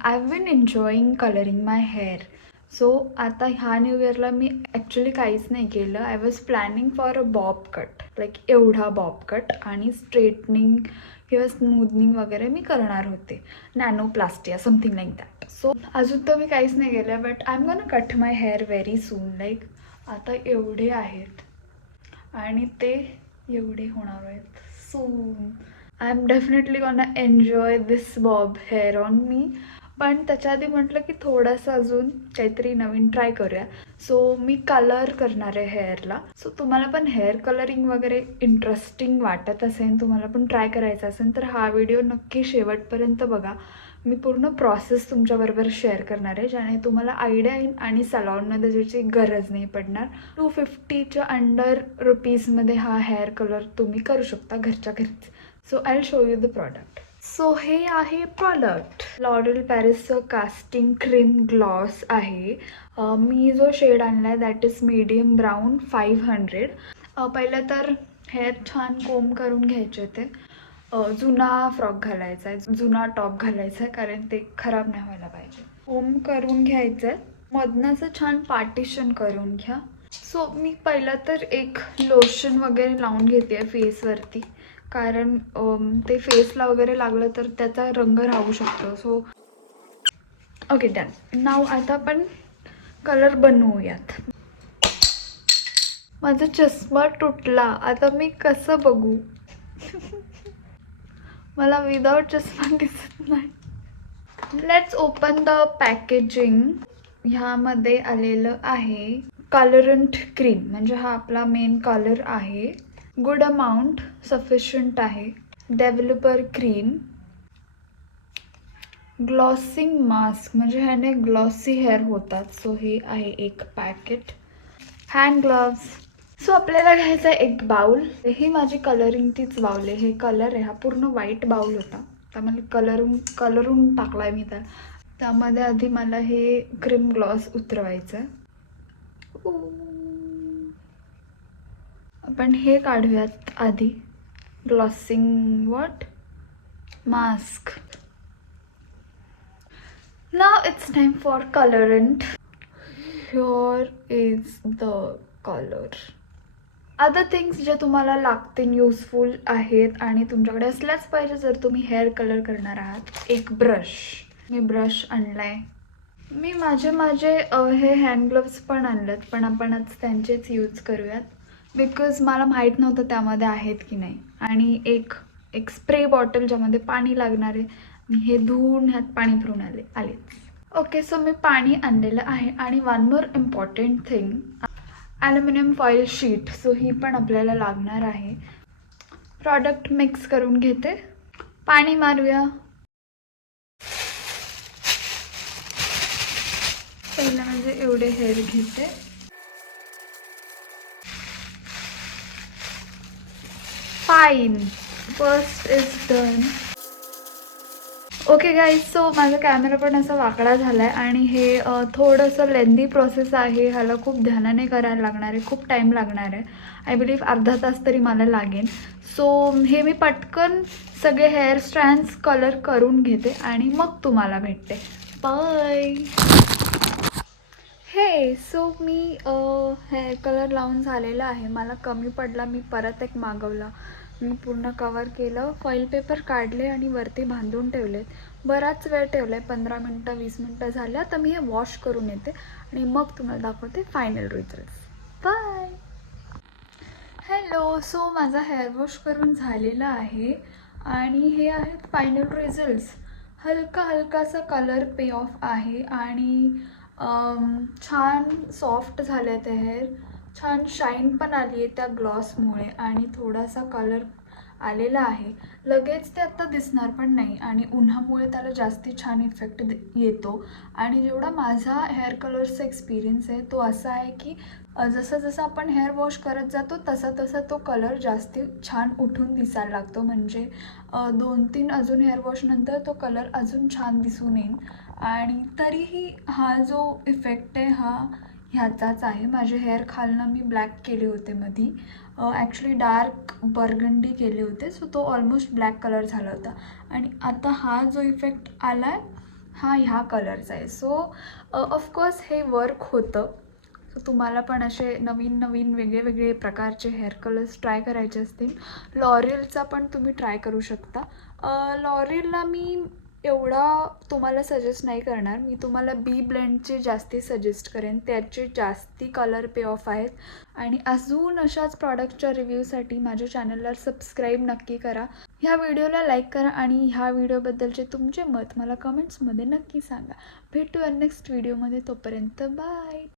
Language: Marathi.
I have been enjoying colouring my hair. So आता ह्या न्यू इयरला मी ॲक्च्युली काहीच नाही केलं. I was planning for a bob cut, like एवढा बॉब कट, आणि स्ट्रेटनिंग किंवा स्मूदनिंग वगैरे मी करणार होते. Nanoplastia something like that. So अजून तर मी काहीच नाही केलं, but I am gonna cut my hair very soon. Like आता एवढे आहेत आणि ते एवढे होणार आहेत soon. I am definitely gonna enjoy this Bob hair on me. पण त्याच्या आधी म्हटलं की थोडंसं अजून काहीतरी नवीन ट्राय करूया. सो मी कलर करणार आहे हेअरला. सो तुम्हाला पण हेअर कलरिंग वगैरे इंटरेस्टिंग वाटत असेल, तुम्हाला पण ट्राय करायचं असेल, तर हा व्हिडिओ नक्की शेवटपर्यंत बघा. मी पूर्ण प्रोसेस तुमच्याबरोबर शेअर करणार आहे, ज्याने तुम्हाला आयडिया येईल आणि सलॉनमध्ये जायची गरज नाही पडणार. 250च्या अंडर रुपीजमध्ये हा हेअर कलर तुम्ही करू शकता घरच्या घरीच. So I will show you the product. So हे आहे प्रॉडक्ट. लॉरियल पॅरिसचं कास्टिंग क्रीम ग्लॉस आहे. मी जो शेड आणला आहे दॅट इज मीडियम ब्राऊन 500. पहिलं तर हेअर छान कोम करून घ्यायचे होते. जुना फ्रॉक घालायचा आहे, जुना टॉप घालायचा आहे, कारण ते खराब नाही व्हायला पाहिजे. कोम करून घ्यायचं आहे, मधनं असं छान पार्टिशन करून घ्या. सो मी पहिला तर एक लोशन वगैरे लावून घेते फेसवरती, कारण ते फेसला वगैरे लागलं तर त्याचा रंग राहू शकतो. So okay done. नाव आता आपण कलर बनवूयात. माझा चष्मा तुटला, आता मी कसं बघू? मला विदाउट चष्मा दिसत नाही. Let's open the packaging. ह्यामध्ये आलेलं आहे कलरंट क्रीम, म्हणजे हा आपला मेन कलर आहे. गुड अमाऊंट सफिशियंट आहे. डेव्हलपर क्रीम, ग्लॉसिंग मास्क, म्हणजे ह्याने ग्लॉसी हेअर होतात. सो हे आहे एक पॅकेट. Hand gloves. सो आपल्याला घ्यायचं आहे एक बाउल. ही माझी कलरिंगचीच बाउल आहे. हे कलर आहे, हा पूर्ण व्हाईट बाउल होता, त्यामध्ये कलरून टाकला आहे मी. त्यामध्ये आधी मला हे क्रीम ग्लॉस उतरवायचं आहे. आपण हे काढूयात आधी. Glossing what mask. नाव it's time for colourant. Here is the colour. Other things जे तुम्हाला लागतील, युजफुल आहेत आणि तुमच्याकडे असल्याच पाहिजे जर तुम्ही हेअर कलर करणार आहात. एक ब्रश. मी ब्रश आणलाय. मी माझे हे हँड ग्लोव्स पण आणलेत, पण आपण आज त्यांचेच यूज करूयात, बिकॉज मला माहीत नव्हतं त्यामध्ये आहेत की नाही. आणि एक स्प्रे बॉटल ज्यामध्ये पाणी लागणार आहे. मी हे धुवून ह्यात पाणी भरून आले. ओके, सो मी पाणी आणलेलं आहे. आणि one more important thing, aluminium foil sheet. So ही पण आपल्याला लागणार आहे. प्रॉडक्ट मिक्स करून घेते. पाणी मारूया. पहिलं म्हणजे एवढे हेअर घेते. Fine, first is done. Okay guys, so माझा कॅमेरा पण असा वाकडा झाला आहे आणि हे थोडंसं लेंदी प्रोसेस आहे. ह्याला खूप ध्यानाने करायला लागणार आहे, खूप टाईम लागणार आहे. आय बिलीव्ह अर्धा तास तरी मला लागेल. सो हे मी पटकन सगळे हेअर स्ट्रँड्स कलर करून घेते आणि मग तुम्हाला भेटते. बाय. हे सो मी हेअर कलर लावून झालेला आहे. मला कमी पडला, मी परत एक मागवला. मी पूर्ण कवर केलं, फॉईल पेपर काढले आणि वरती बांधून ठेवले. बराच वेळ ठेवला आहे, 15 मिनटं 20 मिनटं झाल्या. तर मी हे वॉश करून येते आणि मग तुम्हाला दाखवते final results. Bye. Hello. So माझा हेअर वॉश करून झालेला आहे आणि हे आहेत फायनल रिझल्ट्स. हलकासा कलर पे ऑफ आहे आणि छान सॉफ्ट झाले ते हेअर. छान शाईन पण आली आहे त्या ग्लॉसमुळे आणि थोडासा कलर आलेला आहे. लगेच ते आत्ता दिसणार पण नाही आणि उन्हामुळे त्याला जास्ती छान इफेक्ट येतो. आणि जेवढा माझा हेअर कलरचा एक्सपिरियन्स आहे तो असा आहे की जसं जसं आपण हेअर वॉश करत जातो तसा तो कलर जास्ती छान उठून दिसायला लागतो. म्हणजे 2-3 अजून हेअर वॉशनंतर तो कलर अजून छान दिसून येईल. आणि तरीही हा जो इफेक्ट आहे हा ह्याचाच आहे. माझे हेअर खालनं मी ब्लॅक केले होते मधी, ॲक्च्युली डार्क बर्गंडी केले होते. सो तो ऑलमोस्ट ब्लॅक कलर झाला होता. आणि आता हा जो इफेक्ट आला आहे हा ह्या कलरचा आहे. सो ऑफकोर्स हे वर्क होतं. सो तुम्हाला पण असे नवीन नवीन वेगळे वेगळे प्रकारचे हेअर कलर्स ट्राय करायचे असतील, लॉरियलचा पण तुम्ही ट्राय करू शकता. लॉरियलला मी एवढा तुम्हाला सजेस्ट नाही करणार. मी तुम्हाला बी ब्लेंडचे जास्ती सजेस्ट करेन. त्याचे जास्ती कलर पे ऑफ आहेत. आणि अजून अशाच प्रॉडक्टच्या रिव्ह्यूसाठी माझ्या चॅनलला सबस्क्राईब नक्की करा. ह्या व्हिडिओला लाईक करा आणि ह्या व्हिडिओबद्दलचे तुमचे मत मला कमेंट्समध्ये नक्की सांगा. भेटूया नेक्स्ट व्हिडिओमध्ये. तोपर्यंत बाय.